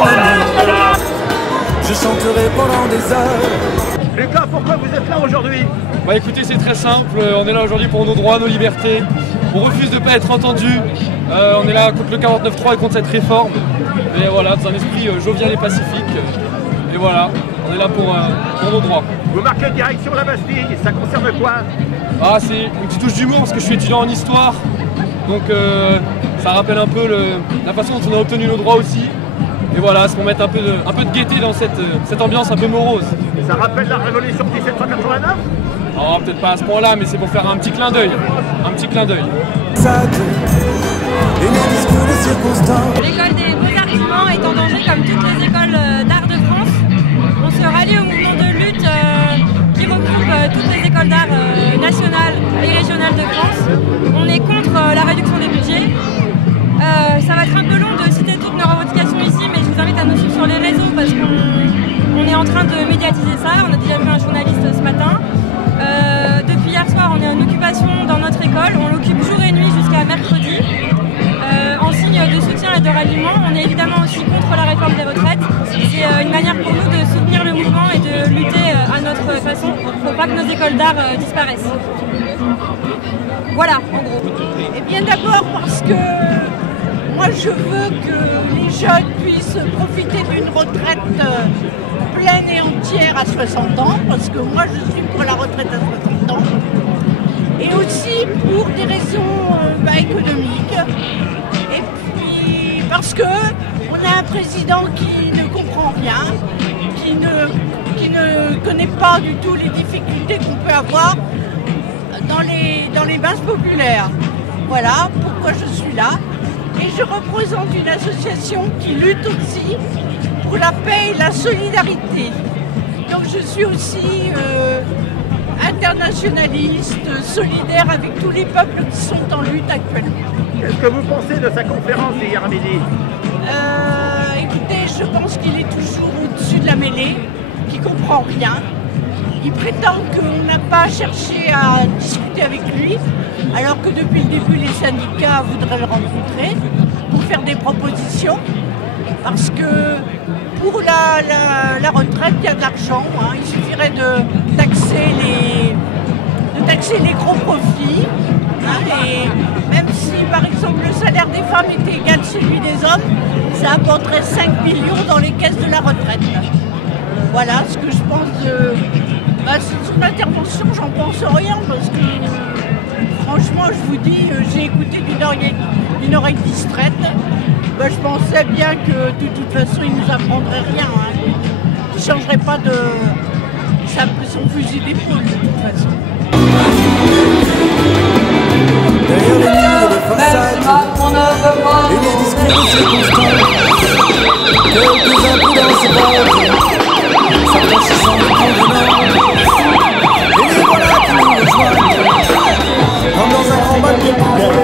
pour la nuit. Je chanterai pendant des heures. Lucas, pourquoi vous êtes là aujourd'hui? Bah écoutez, c'est très simple, on est là aujourd'hui pour nos droits, nos libertés. On refuse de ne pas être entendu. On est là contre le 49.3 et contre cette réforme. Et voilà, dans un esprit jovial et pacifique. Et voilà, on est là pour nos droits. Vous marquez direction la Bastille, ça concerne quoi? Ah, c'est une petite touche d'humour parce que je suis étudiant en histoire. Donc ça rappelle un peu la façon dont on a obtenu nos droits aussi. Et voilà, c'est pour mettre un peu de gaieté dans cette ambiance un peu morose. Ça rappelle la révolution de 1789? Non, peut-être pas à ce point-là, mais c'est pour faire un petit clin d'œil. Un petit clin d'œil. L'école des Beaux-Arts du Mans est en danger comme toutes les écoles d'art de France. On se rallie au mouvement de lutte qui regroupe toutes les écoles d'art nationales et régionales de France. On est contre la réduction des budgets. Ça va être un peu long de citer toutes nos revendications ici, mais je vous invite à nous suivre sur les réseaux parce qu'on est en train de médiatiser ça. On a déjà vu un journaliste ce matin. Depuis hier soir, on est en occupation dans notre école. On l'occupe jour et nuit jusqu'à mercredi. En signe de soutien et de ralliement, on est évidemment aussi contre la réforme des retraites. C'est une manière pour nous de soutenir le mouvement et de lutter à notre façon pour pas que nos écoles d'art disparaissent. Voilà, en gros. Eh bien d'abord parce que moi je veux que les jeunes puissent profiter d'une retraite pleine et entière à 60 ans, parce que moi je suis pour la retraite à 60 ans. Et aussi pour des raisons économiques. Et puis parce que on a un président qui ne comprend rien, qui ne connaît pas du tout les difficultés qu'on peut avoir dans les bases populaires. Voilà pourquoi je suis là. Et je représente une association qui lutte aussi pour la paix et la solidarité. Donc je suis aussi internationaliste, solidaire avec tous les peuples qui sont en lutte actuellement. Qu'est-ce que vous pensez de sa conférence d'hier midi? Écoutez, je pense qu'il est toujours au-dessus de la mêlée, qu'il ne comprend rien. Il prétend qu'on n'a pas cherché à discuter avec lui, alors que depuis le début, les syndicats voudraient le rencontrer pour faire des propositions. Parce que pour la retraite, il y a de l'argent. Hein. Il suffirait de taxer les gros profits. Hein, et même si, par exemple, le salaire des femmes était égal à celui des hommes, ça apporterait 5 millions dans les caisses de la retraite. Voilà ce que je pense de... sur l'intervention, j'en pense rien parce que franchement, je vous dis, j'ai écouté d'une oreille distraite. Je pensais bien que de toute façon, il ne nous apprendrait rien. Hein. Il ne changerait pas de son fusil d'épaule de toute façon. Derrière les murs et les façades, et les discours circonstants, quelques imprudences vagues, s'affranchissant du convenant, et les voilà qui nous rejoignent, comme dans un grand bal populaire,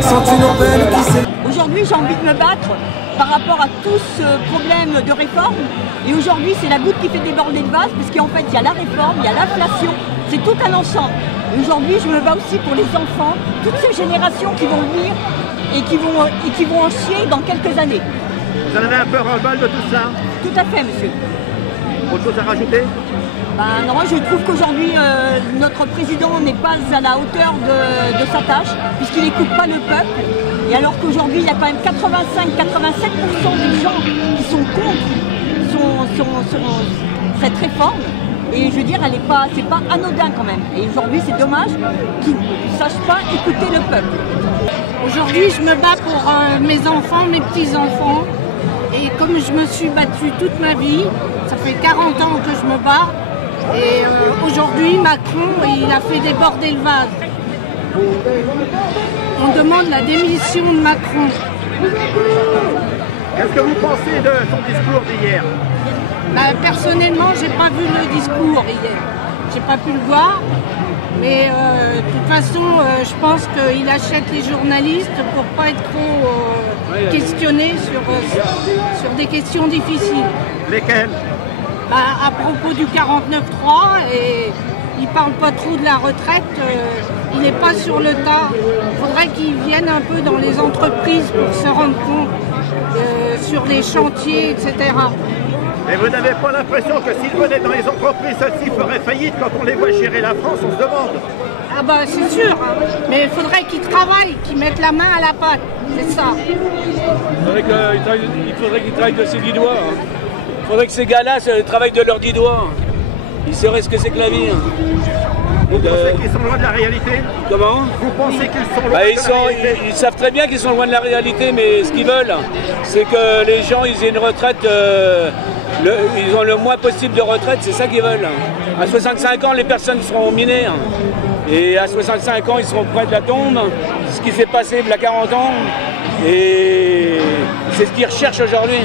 sans une aubaine qui s'est... Aujourd'hui, j'ai envie de me battre par rapport à tout ce problème de réforme. Et aujourd'hui, c'est la goutte qui fait déborder le vase, parce qu'en fait, il y a la réforme, il y a l'inflation, c'est tout un ensemble. Et aujourd'hui, je me bats aussi pour les enfants, toutes ces générations qui vont venir et qui vont en chier dans quelques années. Vous en avez un peu ras-le-bal de tout ça? Tout à fait, monsieur. Autre chose à rajouter? Non, je trouve qu'aujourd'hui, notre président n'est pas à la hauteur de sa tâche, puisqu'il n'écoute pas le peuple. Et alors qu'aujourd'hui, il y a quand même 85-87% des gens qui sont contre cette réforme. Et je veux dire, c'est pas anodin quand même. Et aujourd'hui, c'est dommage qu'ils ne sachent pas écouter le peuple. Aujourd'hui, je me bats pour mes enfants, mes petits-enfants. Et comme je me suis battue toute ma vie, ça fait 40 ans que je me bats. Et aujourd'hui, Macron, il a fait déborder le vase. On demande la démission de Macron. Qu'est-ce que vous pensez de son discours d'hier? Personnellement, j'ai pas vu le discours hier. J'ai pas pu le voir. Mais de toute façon, je pense qu'il achète les journalistes pour pas être trop questionné sur des questions difficiles. Lesquelles? À propos du 49.3, et il parle pas trop de la retraite, il n'est pas sur le tas. Il faudrait qu'il vienne un peu dans les entreprises pour se rendre compte sur les chantiers, etc. Mais vous n'avez pas l'impression que s'ils venaient dans les entreprises, celles-ci feraient faillite quand on les voit gérer la France, on se demande. Ah bah c'est sûr, hein. Mais il faudrait qu'ils travaillent, qu'ils mettent la main à la pâte, c'est ça. Il faudrait qu'ils travaillent de ses 10 doigts. Il faudrait que ces gars-là travaillent de leurs 10 doigts. Ils sauraient ce que c'est que la vie. Vous pensez qu'ils sont loin de la réalité? Comment? Vous pensez qu'ils sont loin de la réalité? Ils savent très bien qu'ils sont loin de la réalité, mais ce qu'ils veulent, c'est que les gens ils aient une retraite, ils ont le moins possible de retraite, c'est ça qu'ils veulent. À 65 ans, les personnes seront minées. Et à 65 ans, ils seront près de la tombe, ce qui s'est passé il y a 40 ans. Et c'est ce qu'ils recherchent aujourd'hui.